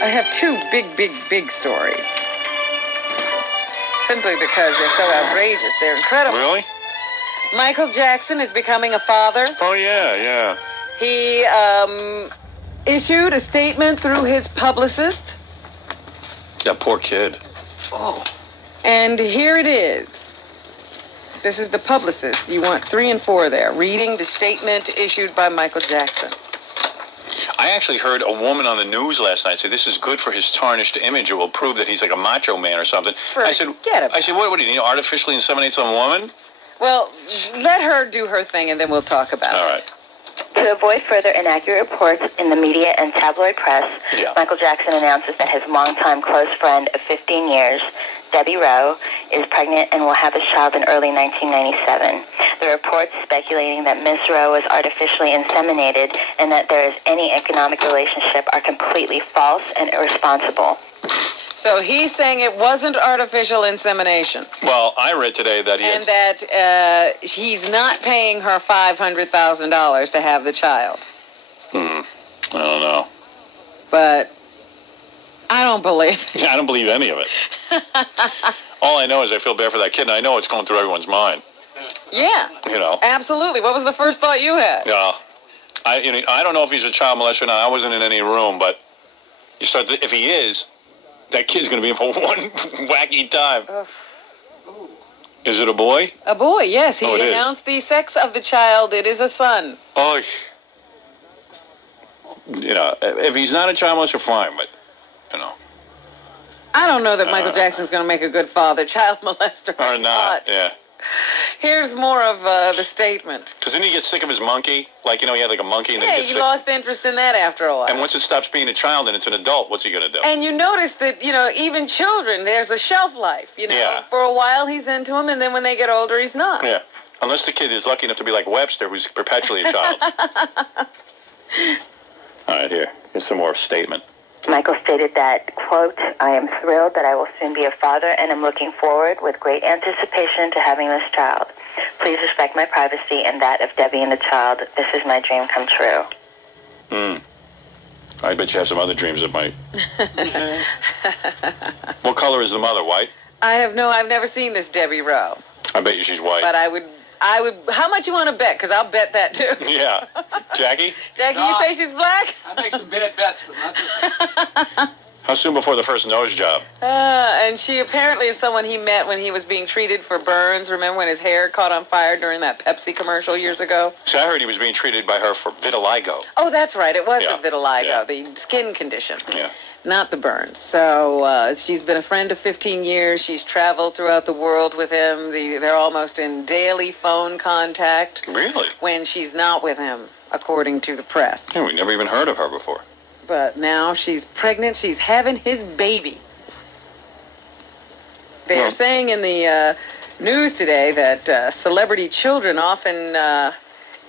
I have two big stories. Simply because they're so outrageous. They're incredible. Really? Michael Jackson is becoming a father. Oh, yeah. He issued a statement through his publicist. That poor kid. Oh. And here it is. This is the publicist. You want 3 and 4 there. Reading the statement issued by Michael Jackson. I actually heard a woman on the news last night say this is good for his tarnished image. It will prove that he's like a macho man or something. I said, what do you need, artificially inseminate some woman? Well, let her do her thing, and then we'll talk about it. All right. To avoid further inaccurate reports in the media and tabloid press, Michael Jackson announces that his longtime close friend of 15 years, Debbie Rowe, is pregnant and will have a child in early 1997. The reports speculating that Miss Rowe was artificially inseminated and that there is any economic relationship are completely false and irresponsible. So he's saying it wasn't artificial insemination. Well, I read today that that he's not paying her $500,000 to have the child. I don't know. But I don't believe it. Yeah, I don't believe any of it. All I know is I feel bad for that kid, and I know it's going through everyone's mind. Yeah. You know. Absolutely. What was the first thought you had? Yeah. I don't know if he's a child molester or not. I wasn't in any room, but you start if he is, that kid's going to be in for one wacky time. Is it a boy? A boy, yes. He it announced the sex of the child. It is a son. Oh. You know, if he's not a child molester, fine, but, you know. I don't know that Michael Jackson's going to make a good father, child molester. Or not, yeah. Here's more of the statement. Because didn't he get sick of his monkey? Like, you know, he had like a monkey and then he gets he sick. lost interest in that after a while. And once it stops being a child and it's an adult, what's he going to do? And you notice that, you know, even children, there's a shelf life, you know. Yeah. For a while he's into them, and then when they get older, he's not. Yeah. Unless the kid is lucky enough to be like Webster, who's perpetually a child. All right, here's some more statement. Michael stated that, quote, I am thrilled that I will soon be a father and am looking forward with great anticipation to having this child. Please respect my privacy and that of Debbie and the child. This is my dream come true. I bet you have some other dreams that might. What color is the mother, white? I've never seen this Debbie Rowe. I bet you she's white. But I would, how much you want to bet? Because I'll bet that too. Yeah. Jackie? Jackie, you say she's black? I make some bad bets, but not this one. How soon before the first nose job? And she apparently is someone he met when he was being treated for burns. Remember when his hair caught on fire during that Pepsi commercial years ago? So I heard he was being treated by her for vitiligo. Oh, that's right. It was the vitiligo, the skin condition. Yeah. Not the burns. So she's been a friend of 15 years. She's traveled throughout the world with him. They're almost in daily phone contact. Really? When she's not with him, according to the press. Yeah, we never even heard of her before. But now she's pregnant. She's having his baby. They're saying in the news today that celebrity children often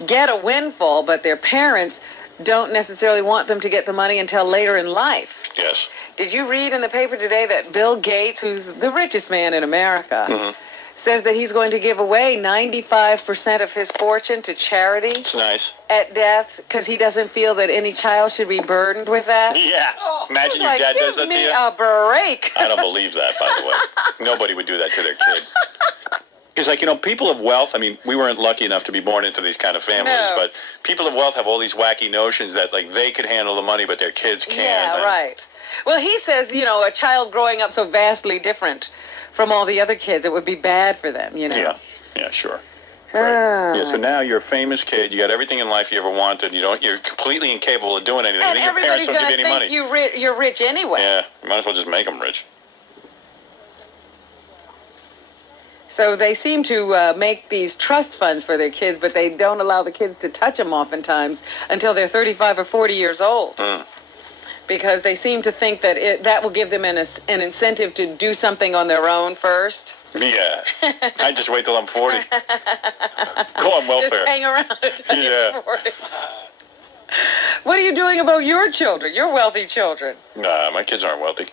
get a windfall, but their parents don't necessarily want them to get the money until later in life. Yes. Did you read in the paper today that Bill Gates, who's the richest man in America, says that he's going to give away 95% of his fortune to charity? It's nice. At death, because he doesn't feel that any child should be burdened with that? Yeah. Imagine your dad does that to you. Give me a break. I don't believe that, by the way. Nobody would do that to their kid. Because, like, you know, people of wealth, I mean, we weren't lucky enough to be born into these kind of families, but people of wealth have all these wacky notions that, like, they could handle the money, but their kids can't. Yeah, right. Well, he says, you know, a child growing up so vastly different from all the other kids, it would be bad for them, you know? Yeah, sure. Right. Yeah, so now you're a famous kid. You got everything in life you ever wanted. You're completely incapable of doing anything. And your parents don't give you any money. everybody's going to think you're rich anyway. Yeah, you might as well just make them rich. So they seem to make these trust funds for their kids, but they don't allow the kids to touch them oftentimes until they're 35 or 40 years old. Because they seem to think that that will give them an incentive to do something on their own first. Yeah. I just wait till I'm 40. Go on welfare. Just hang around until you're 40. What are you doing about your children, your wealthy children? Nah, my kids aren't wealthy.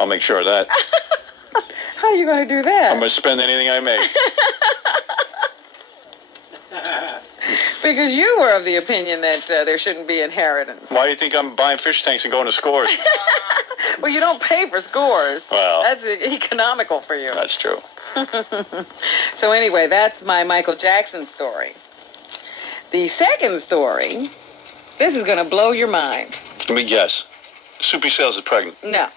I'll make sure of that. How are you going to do that? I'm going to spend anything I make. Because you were of the opinion that there shouldn't be inheritance. Why do you think I'm buying fish tanks and going to Scores? Well, you don't pay for Scores. Well, that's economical for you. That's true. So anyway, that's my Michael Jackson story. The second story, this is going to blow your mind. Let me guess. Soupy Sales is pregnant. No.